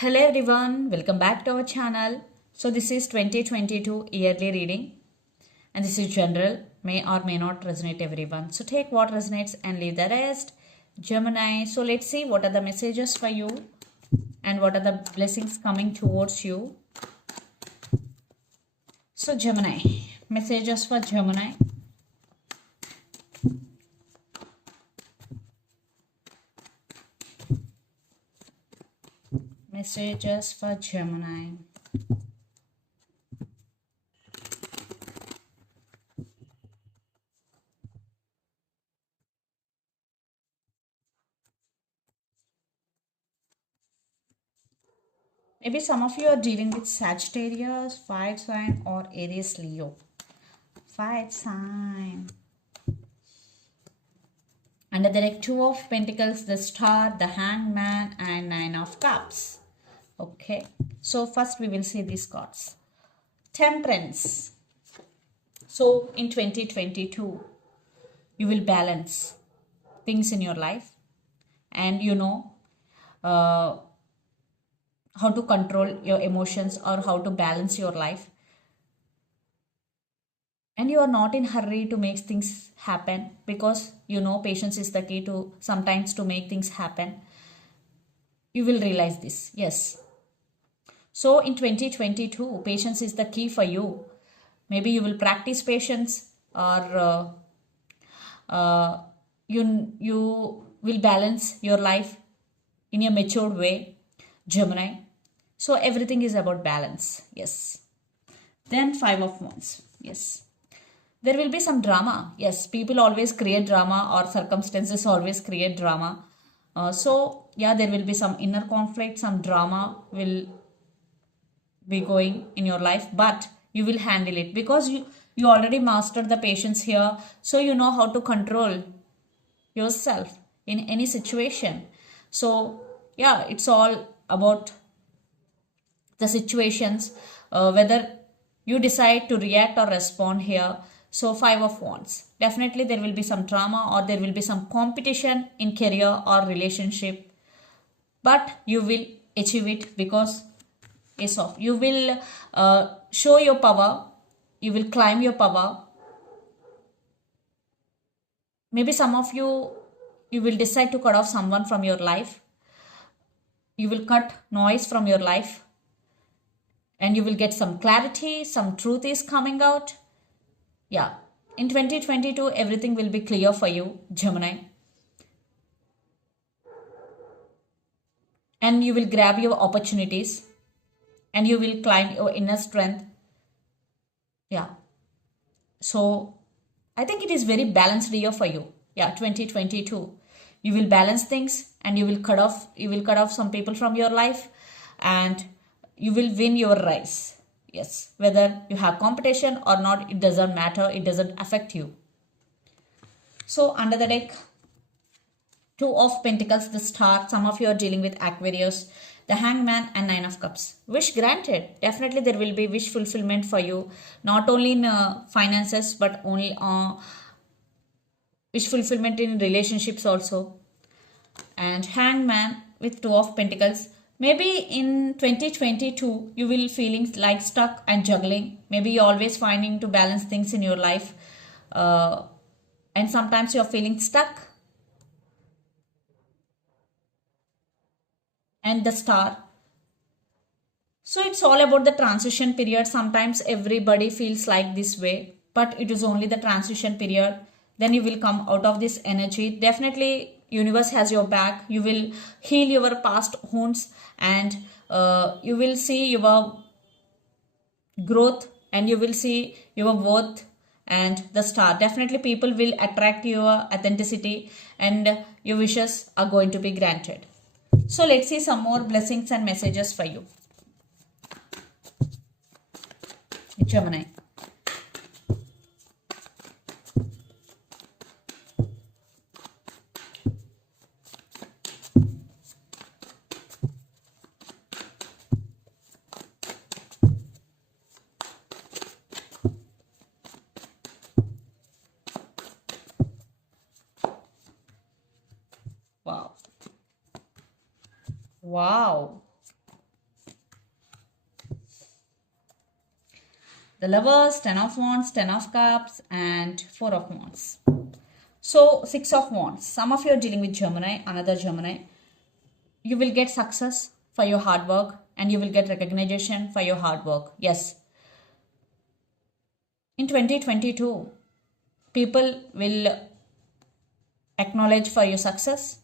Hello everyone, welcome back to our channel. So this is 2022 yearly reading and this is general, may or may not resonate everyone. So take what resonates and leave the rest. Gemini, so let's see what are the messages for you and what are the blessings coming towards you. So Gemini, messages for Gemini. Messages for Gemini. Maybe some of you are dealing with Sagittarius, fire sign or Aries Leo. Fire sign. Under the deck, Two of Pentacles, the Star, the Hangman and Nine of Cups. Okay, so first we will see these cards. Temperance. So in 2022, you will balance things in your life and you know how to control your emotions or how to balance your life. And you are not in hurry to make things happen because you know patience is the key to sometimes to make things happen. You will realize this. Yes. So in 2022, patience is the key for you. Maybe you will practice patience or you will balance your life in a matured way, Gemini. So everything is about balance. Yes. Then Five of Wands. Yes. There will be some drama. Yes, people always create drama or circumstances always create drama. So yeah, there will be some inner conflict, some drama will be going in your life, but you will handle it because you already mastered the patience here, so you know how to control yourself in any situation. So yeah, it's all about the situations, whether you decide to react or respond here. So Five of Wands, definitely there will be some drama or there will be some competition in career or relationship, but you will achieve it because Ace of, you will show your power, you will climb your power. Maybe some of you will decide to cut off someone from your life, you will cut noise from your life and you will get some clarity, some truth is coming out. Yeah, in 2022 everything will be clear for you, Gemini, and you will grab your opportunities and you will climb your inner strength. Yeah, so I think it is very balanced year for you. Yeah, 2022. You will balance things and you will cut off some people from your life and you will win your race. Yes, whether you have competition or not, it doesn't matter. It doesn't affect you. So under the deck, Two of Pentacles, the Star. Some of you are dealing with Aquarius, the Hangman and Nine of Cups. Wish granted. Definitely there will be wish fulfillment for you. Not only in finances but only wish fulfillment in relationships also. And Hangman with Two of Pentacles. Maybe in 2022 you will feeling like stuck and juggling. Maybe you're always finding to balance things in your life, and sometimes you're feeling stuck. And the Star. So it's all about the transition period. Sometimes everybody feels like this way, but it is only the transition period. Then you will come out of this energy. Definitely universe has your back. You will heal your past wounds and you will see your growth and you will see your worth. And the Star, definitely people will attract your authenticity and your wishes are going to be granted. So let's see some more blessings and messages for you, Gemini. Wow. Wow. The Lovers, 10 of Wands, 10 of Cups, and 4 of Wands. So 6 of Wands. Some of you are dealing with Gemini, another Gemini. You will get success for your hard work and you will get recognition for your hard work. Yes. In 2022, people will acknowledge for your success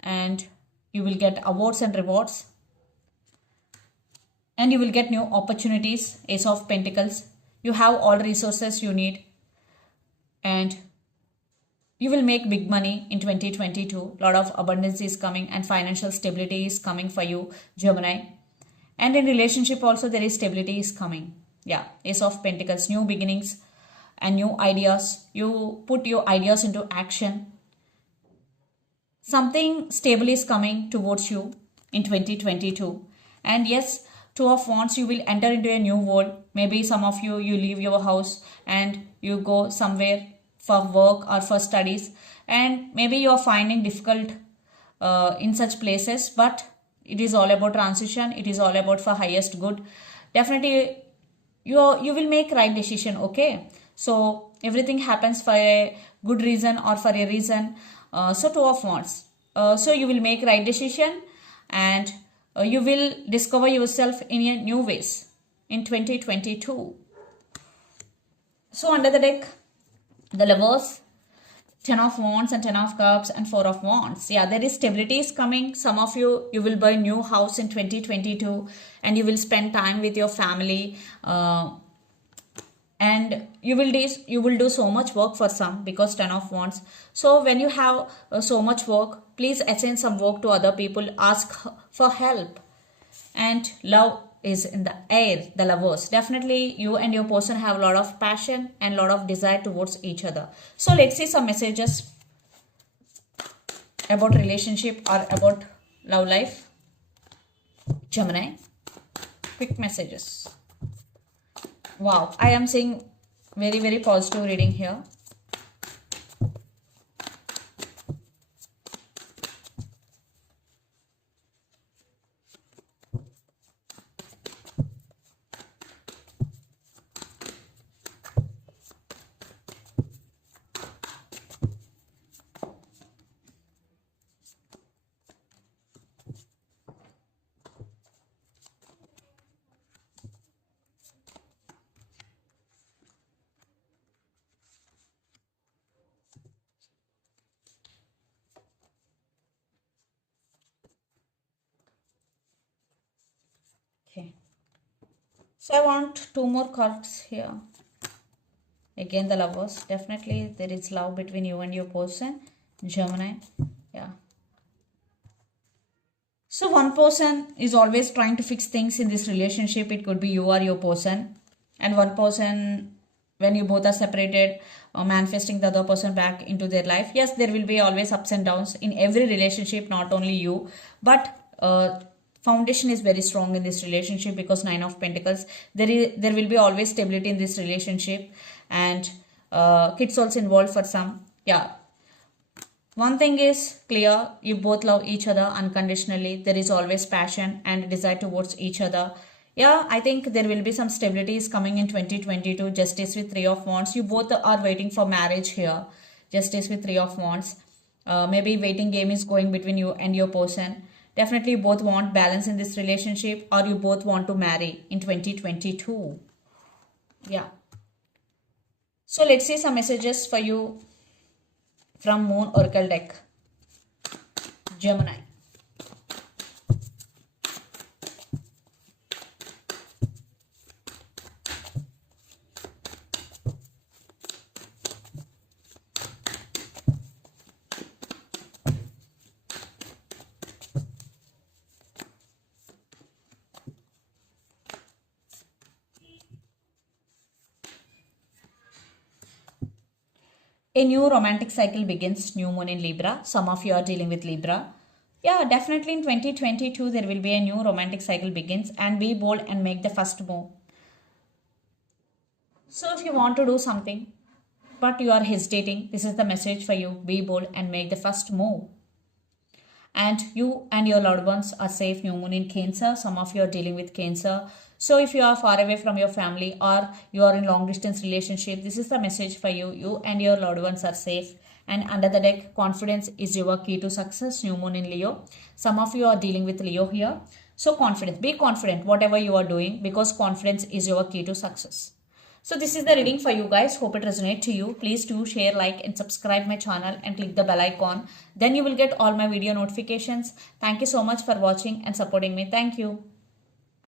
and you will get awards and rewards. And you will get new opportunities. Ace of Pentacles. You have all resources you need. And you will make big money in 2022. Lot of abundance is coming and financial stability is coming for you, Gemini. And in relationship also there is stability is coming. Yeah, Ace of Pentacles. New beginnings and new ideas. You put your ideas into action. Something stable is coming towards you in 2022. And yes, 2 of Wands, you will enter into a new world. Maybe some of you leave your house and you go somewhere for work or for studies. And maybe you are finding difficult in such places. But it is all about transition. It is all about for highest good. Definitely, you will make right decision, okay? So, everything happens for a good reason or for a reason. So, 2 of Wands. So, you will make right decision and you will discover yourself in a new ways in 2022. So under the deck, the Lovers, 10 of Wands and 10 of Cups and 4 of Wands. Yeah, there is stability is coming. Some of you will buy new house in 2022 and you will spend time with your family. And you will do so much work for some because 10 of Wands. So when you have so much work, please assign some work to other people. Ask for help. And love is in the air, the Lovers. Definitely you and your person have a lot of passion and a lot of desire towards each other. So let's see some messages about relationship or about love life. Gemini, quick messages. Wow, I am seeing very, very positive reading here. Okay. So I want 2 more cards here. Again, the Lovers. Definitely there is love between you and your person, Gemini. Yeah. So one person is always trying to fix things in this relationship. It could be you or your person. And one person, when you both are separated, manifesting the other person back into their life. Yes, there will be always ups and downs in every relationship, not only you. But foundation is very strong in this relationship because 9 of Pentacles. There will be always stability in this relationship. And kids also involved for some. Yeah. One thing is clear, you both love each other unconditionally. There is always passion and desire towards each other. Yeah, I think there will be some stabilities coming in 2022. Justice with 3 of Wands. You both are waiting for marriage here. Justice with 3 of Wands. Maybe waiting game is going between you and your person. Definitely you both want balance in this relationship or you both want to marry in 2022. Yeah. So let's see some messages for you from Moon Oracle deck. Gemini. A new romantic cycle begins, new moon in Libra. Some of you are dealing with Libra. Yeah, definitely in 2022, there will be a new romantic cycle begins and be bold and make the first move. So if you want to do something, but you are hesitating, this is the message for you. Be bold and make the first move. and you and your loved ones are safe. New moon in Cancer. Some of you are dealing with Cancer. So if you are far away from your family or you are in long distance relationship, this is the message for you. You and your loved ones are safe. And under the deck, confidence is your key to success. New moon in Leo. Some of you are dealing with Leo here. So confidence, be confident whatever you are doing, because confidence is your key to success. So this is the reading for you guys. Hope it resonates to you. Please do share, like and subscribe my channel and click the bell icon. Then you will get all my video notifications. Thank you so much for watching and supporting me. Thank you.